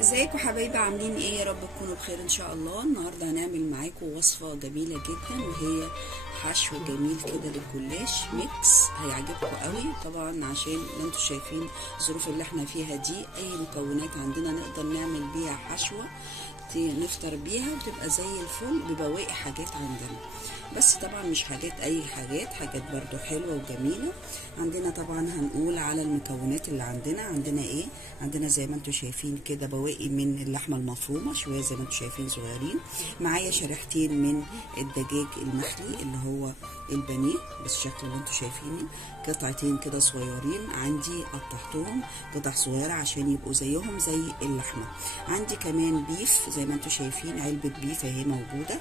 ازيكم حبايبي، عاملين ايه؟ يا رب تكونوا بخير ان شاء الله. النهارده هنعمل معاكم وصفه جميله جدا، وهي حشو جميل كده للجلاش ميكس. هيعجبكم قوي طبعا، عشان انتوا شايفين الظروف اللي احنا فيها دي، اي مكونات عندنا نقدر نعمل بيها حشوه نفطر بيها وتبقى زي الفل ببواقي حاجات عندنا. بس طبعا مش حاجات اي حاجات برضو حلوه وجميله. عندنا طبعا هنقول على المكونات اللي عندنا ايه. عندنا زي ما انتم شايفين كده بواقي من اللحمه المفرومه، شويه زي ما انتم شايفين صغيرين. معايا شريحتين من الدجاج المخلي اللي هو البانيه بالشكل اللي انتم شايفينه، قطعتين كده صغيرين عندي قطعتهم قطع صغيره عشان يبقوا زيهم زي اللحمه. عندي كمان بيف زي ما انتم شايفين، علبه بيف اهي موجوده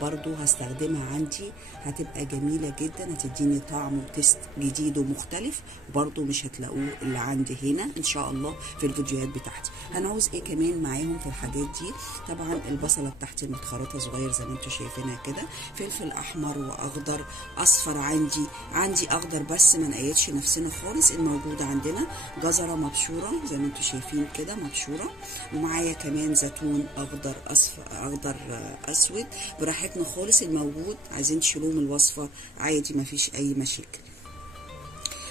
برضو هستخدمها عندي، هتبقى جميله جدا، هتديني طعم وتست جديد ومختلف، برضو مش هتلاقوه اللي عندي هنا ان شاء الله في الفيديوهات بتاعتي. هنعوز ايه كمان معاهم في الحاجات دي؟ طبعا البصله بتاعتي متخرطه صغير زي ما انتم شايفينها كده، فلفل احمر واخضر اصفر، عندي اخضر بس ما نقيدش نفسنا خالص. الموجود عندنا جزره مبشوره زي ما انتم شايفين كده مبشوره، ومعايا كمان زيتون اخضر اخضر اسود براحتنا خالص. الموجود عايزين تشيلوه من الوصفه عادي مفيش اي مشاكل.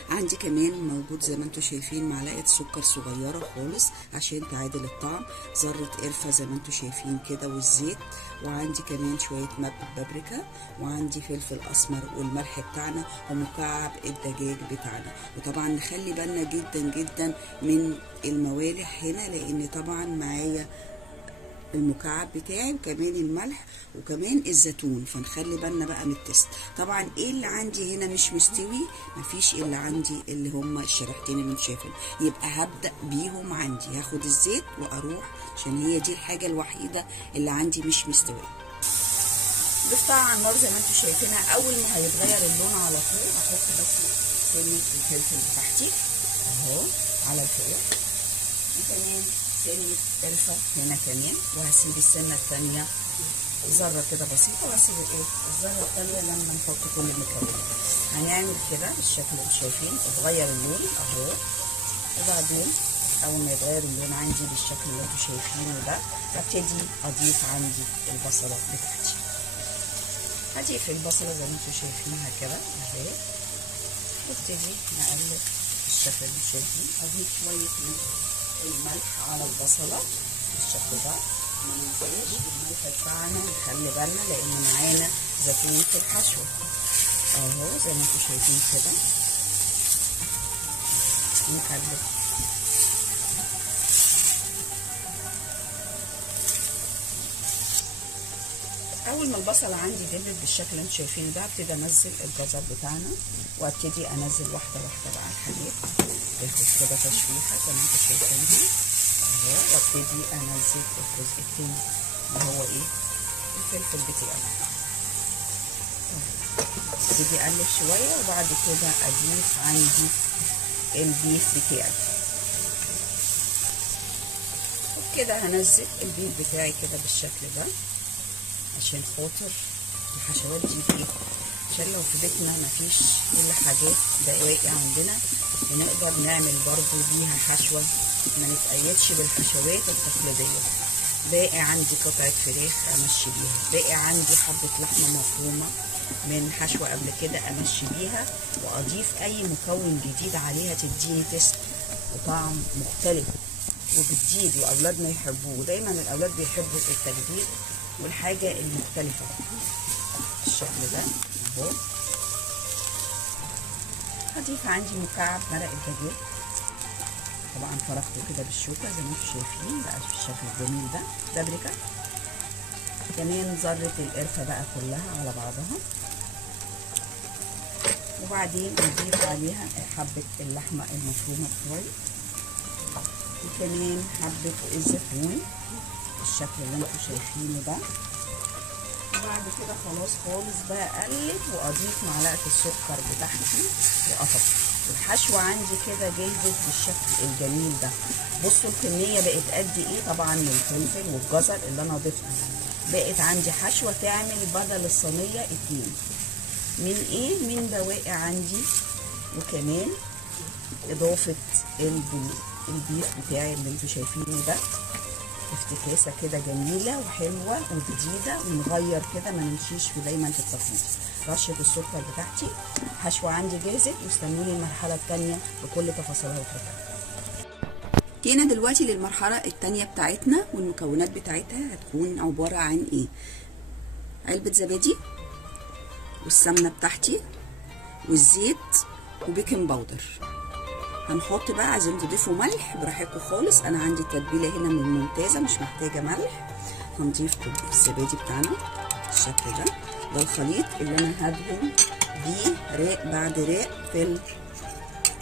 عندي كمان موجود زي ما انتم شايفين معلقه سكر صغيره خالص عشان تعادل الطعم، ذره قرفه زي ما انتم شايفين كده، والزيت. وعندي كمان شويه بابريكا، وعندي فلفل اسمر، والملح بتاعنا، ومكعب الدجاج بتاعنا. وطبعا نخلي بالنا جدا جدا من الموالح هنا، لان طبعا معايا المكعب بتاعي وكمان الملح وكمان الزيتون، فنخلي بالنا بقى من التست. طبعا ايه اللي عندي هنا مش مستوي؟ مفيش الا عندي اللي هم الشريحتين اللي انتم شايفين، يبقى هبدا بيهم. عندي هاخد الزيت واروح، عشان هي دي الحاجه الوحيده اللي عندي مش مستويه. ضفتها على النار زي ما انتم شايفينها. اول ما هيتغير اللون على طول احط بس سنه الفلفل بتاعتي اهو على الفوق، وكمان سنة قرفة هنا كمان، وهسيب السنة الثانية ذرة كده بسيطة، وهسيب الذرة الثانية لما نحط كل المكونات. هنعمل كده بالشكل اللي شايفين، اتغير اللون اهو. وبعدين اول ما يتغير اللون عندي بالشكل اللي انتوا شايفينه ده، هبتدي اضيف عندي البصلة بتاعتي. هضيف البصلة زي ما انتوا شايفينها كده اهي، وابتدي نقلب بالشكل اللي شايفين. اضيف شوية من الملح على البصلة بالشكل ده، ما ننساش الملح بتاعنا نخلي بالنا لان معانا زيتون في الحشو اهو زي ما انتم شايفين كده. نقلب اول ما البصله عندي دبلت بالشكل اللي انتم شايفينه ده، ابتدي انزل الجزر بتاعنا، وابتدي انزل واحده واحده بقى الحاجات، باخد كده تشويحه زي ما انتم شايفينها اهو، وابتدي انزل الجزء التاني اللي هو ايه الفلفل بتاعي. ابتدي اقلب شويه، وبعد كده اضيف عندي البيف بتاعي، وبكده هنزل البيف بتاعي كده بالشكل ده، عشان خاطر الحشوات دي بايه، عشان لو في بيتنا مفيش كل حاجات بواقي عندنا بنقدر نعمل برضو بيها حشوة، ما نتقيدش بالحشوات التقليدية. باقي عندي قطعة فراخ امشي بيها، باقي عندي حبة لحمة مفرومة من حشوة قبل كده امشي بيها، واضيف اي مكون جديد عليها تديني تست وطعم مختلف وجديد واولادنا يحبوه. دايما الاولاد بيحبوا التجديد والحاجة المختلفة بالشكل ده اهو. هضيف عندي مكعب مرق الدجاج، طبعا فرقته كده بالشوكة زي ما انتم شايفين بقى بالشكل الجميل ده. بابريكا كمان، ذرة القرفة بقى كلها على بعضها، وبعدين نضيف عليها حبة اللحمة المفرومة بتوعي، وكمان حبة الزيتون بالشكل اللي انتم شايفينه ده. وبعد كده خلاص خالص بقى اقلب، واضيف معلقه السكر بتاعتي واقطع. الحشوه عندي كده جاهزه بالشكل الجميل ده. بصوا الكميه بقت قد ايه، طبعا من الفلفل والجزر اللي انا ضفتها بقت عندي حشوه تعمل بدل الصينيه 2 من ايه، من بواقي عندي، وكمان اضافه البيف بتاعي اللي انتوا شايفينه ده افتكاسه كده جميله وحلوه وجديده، ونغير كده ما نمشيش في دايما في التقليد. رشه السكر بتاعتي حشوه عندي جاهزه، واستنوني المرحله الثانيه بكل تفاصيلها وحكايتها. جينا دلوقتي للمرحله الثانيه بتاعتنا، والمكونات بتاعتها هتكون عباره عن ايه؟ علبه زبادي، والسمنه بتاعتي، والزيت، وبيكنج باودر. هنحط بقى، عايزين تضيفوا ملح براحتكم خالص، انا عندي التتبيله هنا من ممتازه مش محتاجه ملح. هنضيف الزبادي بتاعنا بالشكل ده. ده الخليط اللي انا هدهن بيه راق بعد راق في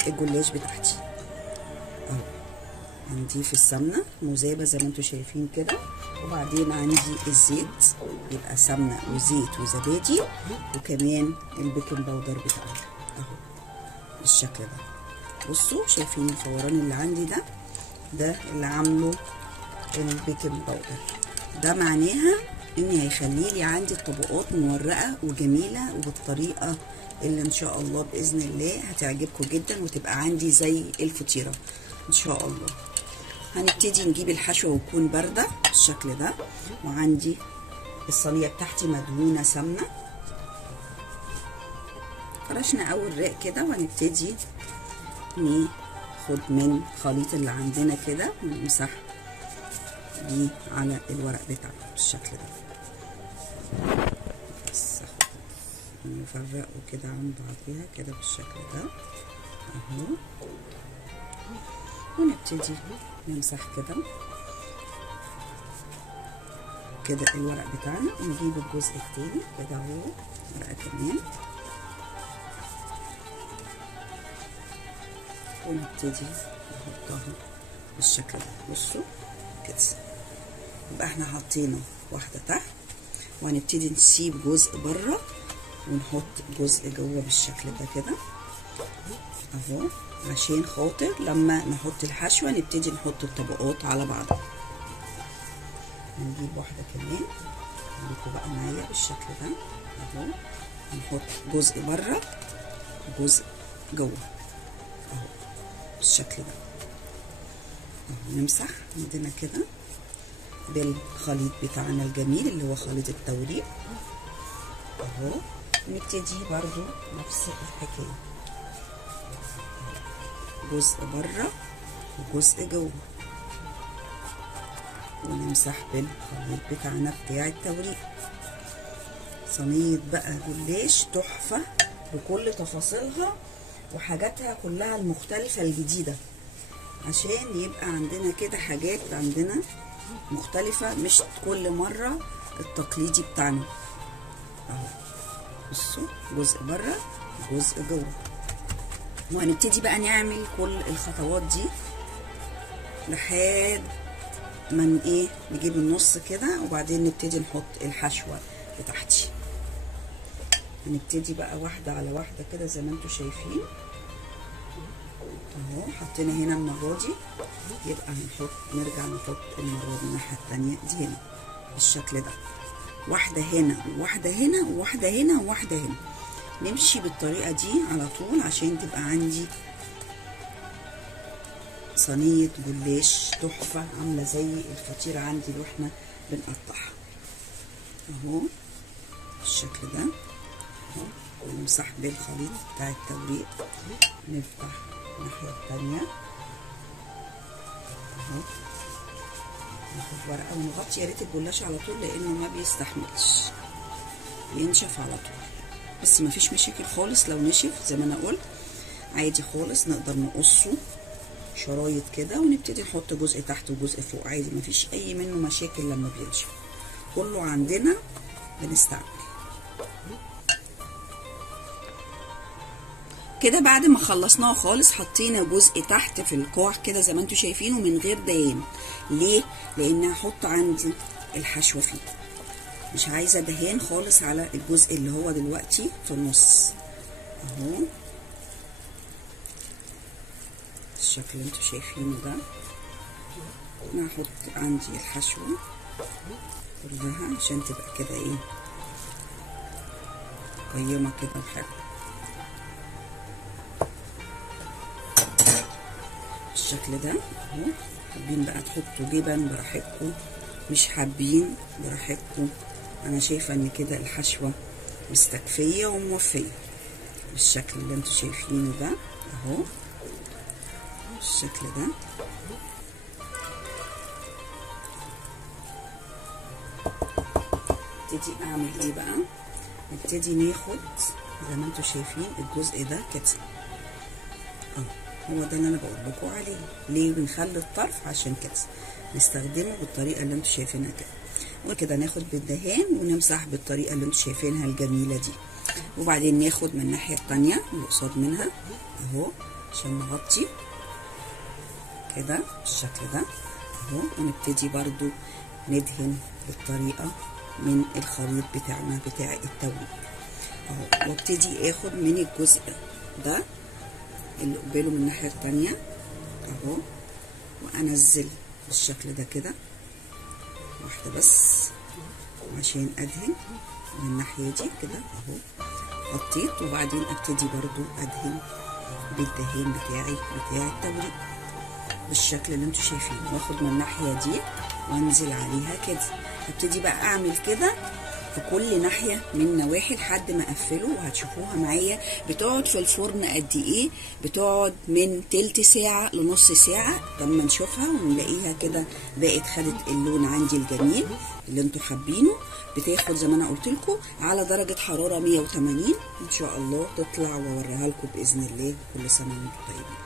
الجلاش بتاعتي اهو. هنضيف السمنه مذابه زي ما انتم شايفين كده، وبعدين عندي الزيت، يبقى سمنه وزيت وزبادي، وكمان البيكنج باودر بتاعنا اهو بالشكل ده. بصوا شايفين الفوران اللي عندي ده اللي عامله البيكنج باودر. ده معناها ان هيخلي لي عندي الطبقات مورقه وجميله، وبالطريقه اللي ان شاء الله باذن الله هتعجبكم جدا، وتبقى عندي زي الفطيره ان شاء الله. هنبتدي نجيب الحشوه وتكون بارده بالشكل ده، وعندي الصينيه بتاعتي مدهونه سمنه. فرشنا اول راق كده، وهنبتدي ناخد من الخليط اللي عندنا كده ونمسح بيه على الورق بتاعنا بالشكل ده. بس نفرقه كده عن بعضيها كده بالشكل ده اهو، ونبتدي نمسح كده كده الورق بتاعنا، ونجيب الجزء التاني كده اهو ورقه كمان، ونبتدي نحطها بالشكل ده. بصوا كده، يبقى احنا حطينا واحده تحت، وهنبتدي نسيب جزء بره ونحط جزء جوه بالشكل ده كده اهو، عشان خاطر لما نحط الحشوه نبتدي نحط الطبقات على بعضها. هنجيب واحده كمان، خليكوا بقى معايا بالشكل ده اهو، هنحط جزء بره وجزء جوه اهو بالشكل ده اهو. نمسح عندنا كده بالخليط بتاعنا الجميل اللي هو خليط التوريق اهو، نبتدي برضو نفس الحكايه، جزء بره وجزء جوه، ونمسح بالخليط بتاعنا بتاع التوريق. صينيه بقى جلاش تحفه بكل تفاصيلها وحاجاتها كلها المختلفه الجديده، عشان يبقى عندنا كده حاجات عندنا مختلفه، مش كل مره التقليدي بتاعنا اهو. بصوا جزء بره وجزء جوه، وهنبتدي بقى نعمل كل الخطوات دي لحد ما نجيب النص كده، وبعدين نبتدي نحط الحشوه بتاعتي. هنبتدي بقى واحده على واحده كده زي ما انتم شايفين اهو. حطينا هنا المره دي، يبقى نرجع نحط المره دي الناحيه الثانيه دي هنا بالشكل ده، واحده هنا وواحده هنا وواحده هنا وواحده هنا. نمشي بالطريقه دي على طول عشان تبقى عندي صينيه جلاش تحفه، عامله زي الفطيره عندي اللي احنا بنقطعها اهو بالشكل ده اهو. ونمسح بالخليط بتاع التوريق، نفتح الناحيه الثانيه اهو، ناخد ورقه ونغطي. يا ريت الجلاش على طول لانه ما بيستحملش، ينشف على طول، بس ما فيش مشاكل خالص لو نشف زي ما انا قلت عادي خالص، نقدر نقصه شرايط كده، ونبتدي نحط جزء تحت وجزء فوق عادي، ما فيش اي منه مشاكل لما بينشف، كله عندنا بنستعمل كده. بعد ما خلصناه خالص حطينا جزء تحت في الكوع كده زي ما انتم شايفينه من غير دهان. ليه؟ لان هحط عندي الحشوه فيه، مش عايزه دهان خالص على الجزء اللي هو دلوقتي في النص اهو الشكل اللي انتم شايفينه ده. انا هحط عندي الحشوه كلها عشان تبقى كده قيمه كده وحلوه بالشكل ده اهو. حابين بقى تحطوا جبن براحتكم، مش حابين براحتكم. انا شايفه ان كده الحشوه مستكفيه وموفيه بالشكل اللي انتوا شايفينه ده اهو، بالشكل ده. نبتدي اعمل ايه بقى؟ نبتدي ناخد زي ما انتوا شايفين الجزء ده كده اهو، هو ده اللي انا بقول لكم عليه. ليه بنخلي الطرف؟ عشان كده نستخدمه بالطريقه اللي انتوا شايفينها كده، وكده ناخد بالدهان ونمسح بالطريقه اللي انتوا شايفينها الجميله دي. وبعدين ناخد من الناحيه التانيه اللي قصاد منها اهو عشان نغطي كده بالشكل ده اهو، ونبتدي برضو ندهن بالطريقه من الخليط بتاعنا بتاع التوريق اهو. وابتدي اخد من الجزء ده اللي قباله من الناحيه التانيه اهو، وانزل بالشكل ده كده واحده بس عشان ادهن من الناحيه دي كده اهو. غطيت وبعدين ابتدي برضو ادهن بالدهان بتاعي بتاع التوريق بالشكل اللي انتوا شايفينه، واخد من الناحيه دي وانزل عليها كده. هبتدي بقى اعمل كده في كل ناحيه من نواحي لحد ما اقفله، وهتشوفوها معايا بتقعد في الفرن قد ايه. بتقعد من تلت ساعه لنص ساعه لما نشوفها ونلاقيها كده بقت خدت اللون عندي الجميل اللي انتوا حابينه. بتاخد زي ما انا قلت لكم على درجه حراره 180 ان شاء الله تطلع واوريها لكم باذن الله. كل سنه وانتم طيبين.